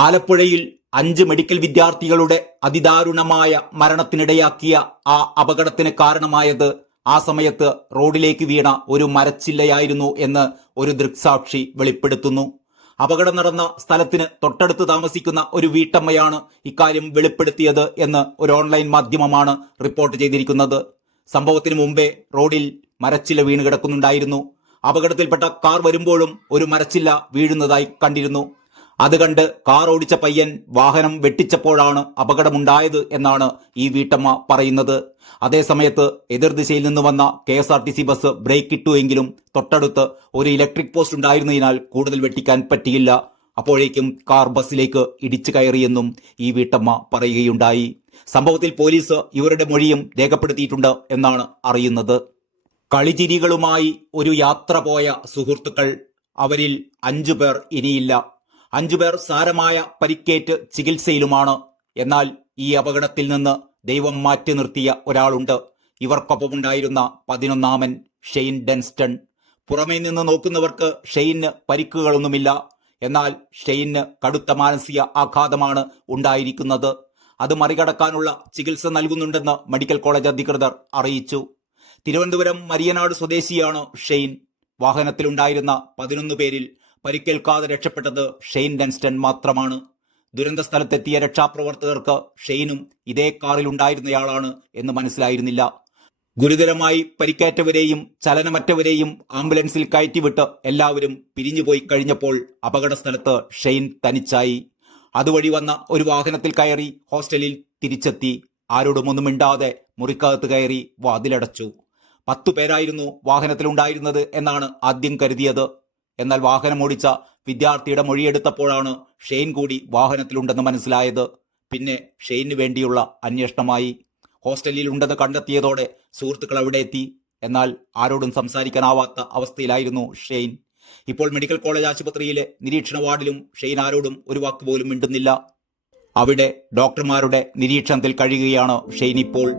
ആലപ്പുഴയിൽ 5 മെഡിക്കൽ വിദ്യാർത്ഥികളുടെ അതിദാരുണമായ മരണത്തിനിടയാക്കിയ ആ അപകടത്തിന് കാരണമായത് ആ സമയത്ത് റോഡിലേക്ക് വീണ ഒരു മരച്ചില്ലയായിരുന്നു എന്ന് ഒരു ദൃക്സാക്ഷി വെളിപ്പെടുത്തുന്നു. അപകടം നടന്ന സ്ഥലത്തിന് തൊട്ടടുത്ത് താമസിക്കുന്ന ഒരു വീട്ടമ്മയാണ് ഇക്കാര്യം വെളിപ്പെടുത്തിയത് എന്ന് ഒരു ഓൺലൈൻ മാധ്യമമാണ് റിപ്പോർട്ട് ചെയ്തിരിക്കുന്നത്. സംഭവത്തിന് മുമ്പേ റോഡിൽ മരച്ചില്ല വീണ് കിടക്കുന്നുണ്ടായിരുന്നു. അപകടത്തിൽപ്പെട്ട കാർ വരുമ്പോഴും ഒരു മരച്ചില്ല വീഴുന്നതായി കണ്ടിരുന്നു. അത് കണ്ട് കാർ ഓടിച്ച പയ്യൻ വാഹനം വെട്ടിച്ചപ്പോഴാണ് അപകടമുണ്ടായത് എന്നാണ് ഈ വീട്ടമ്മ പറയുന്നത്. അതേസമയത്ത് എതിർദിശയിൽ നിന്ന് വന്ന KSRTC ബസ് ബ്രേക്ക് ഇട്ടുവെങ്കിലും തൊട്ടടുത്ത് ഒരു ഇലക്ട്രിക് പോസ്റ്റ് ഉണ്ടായിരുന്നതിനാൽ കൂടുതൽ വെട്ടിക്കാൻ പറ്റിയില്ല. അപ്പോഴേക്കും കാർ ബസ്സിലേക്ക് ഇടിച്ചു കയറിയെന്നും ഈ വീട്ടമ്മ പറയുകയുണ്ടായി. സംഭവത്തിൽ പോലീസ് ഇവരുടെ മൊഴിയും രേഖപ്പെടുത്തിയിട്ടുണ്ട് എന്നാണ് അറിയുന്നത്. കളിചിരികളുമായി ഒരു യാത്ര പോയ സുഹൃത്തുക്കൾ, അവരിൽ 5 പേർ ഇനിയില്ല. 5 പേർ സാരമായ പരിക്കേറ്റ് ചികിത്സയിലുമാണ്. എന്നാൽ ഈ അപകടത്തിൽ നിന്ന് ദൈവം മാറ്റി നിർത്തിയ ഒരാളുണ്ട്. ഇവർക്കൊപ്പമുണ്ടായിരുന്ന 11ാമൻ ഷെയ്ൻ ഡെൻസ്റ്റൺ. പുറമേ നിന്ന് നോക്കുന്നവർക്ക് ഷെയ്ന് പരിക്കുകളൊന്നുമില്ല. എന്നാൽ ഷെയ്ന് കടുത്ത മാനസിക ആഘാതമാണ് ഉണ്ടായിരിക്കുന്നത്. അത് മറികടക്കാനുള്ള ചികിത്സ നൽകുന്നുണ്ടെന്ന് മെഡിക്കൽ കോളേജ് അധികൃതർ അറിയിച്ചു. തിരുവനന്തപുരം മരിയനാട് സ്വദേശിയാണ് ഷെയ്ൻ. വാഹനത്തിലുണ്ടായിരുന്ന 11 പേരിൽ പരിക്കേൽക്കാതെ രക്ഷപ്പെട്ടത് ഷെയ്ൻ ഡെൻസ്റ്റൺ മാത്രമാണ്. ദുരന്ത സ്ഥലത്തെത്തിയ രക്ഷാപ്രവർത്തകർക്ക് ഷെയ്നും ഇതേ കാറിൽ ഉണ്ടായിരുന്നയാളാണ് എന്ന് മനസ്സിലായിരുന്നില്ല. ഗുരുതരമായി പരിക്കേറ്റവരെയും ചലനമറ്റവരെയും ആംബുലൻസിൽ കയറ്റിവിട്ട് എല്ലാവരും പിരിഞ്ഞുപോയി കഴിഞ്ഞപ്പോൾ അപകട സ്ഥലത്ത് ഷെയ്ൻ തനിച്ചായി. അതുവഴി വന്ന ഒരു വാഹനത്തിൽ കയറി ഹോസ്റ്റലിൽ തിരിച്ചെത്തി. ആരോടും ഒന്നും മിണ്ടാതെ മുറിക്കകത്ത് കയറി വാതിലടച്ചു. 10 പേരായിരുന്നു വാഹനത്തിലുണ്ടായിരുന്നത് എന്നാണ് ആദ്യം കരുതിയത്. എന്നാൽ വാഹനം ഓടിച്ച വിദ്യാർത്ഥിയുടെ മൊഴിയെടുത്തപ്പോഴാണ് ഷെയ്ൻ കൂടി വാഹനത്തിലുണ്ടെന്ന് മനസ്സിലായത്. പിന്നെ ഷെയ്നു വേണ്ടിയുള്ള അന്വേഷണമായി. ഹോസ്റ്റലിൽ ഉണ്ടെന്ന് കണ്ടെത്തിയതോടെ സുഹൃത്തുക്കൾ അവിടെ എത്തി. എന്നാൽ ആരോടും സംസാരിക്കാനാവാത്ത അവസ്ഥയിലായിരുന്നു ഷെയ്ൻ. ഇപ്പോൾ മെഡിക്കൽ കോളേജ് ആശുപത്രിയിലെ നിരീക്ഷണ വാർഡിലും ഷെയ്ൻ ആരോടും ഒരു വാക്ക് പോലും മിണ്ടുന്നില്ല. അവിടെ ഡോക്ടർമാരുടെ നിരീക്ഷണത്തിൽ കഴിയുകയാണ് ഷെയ്ൻ ഇപ്പോൾ.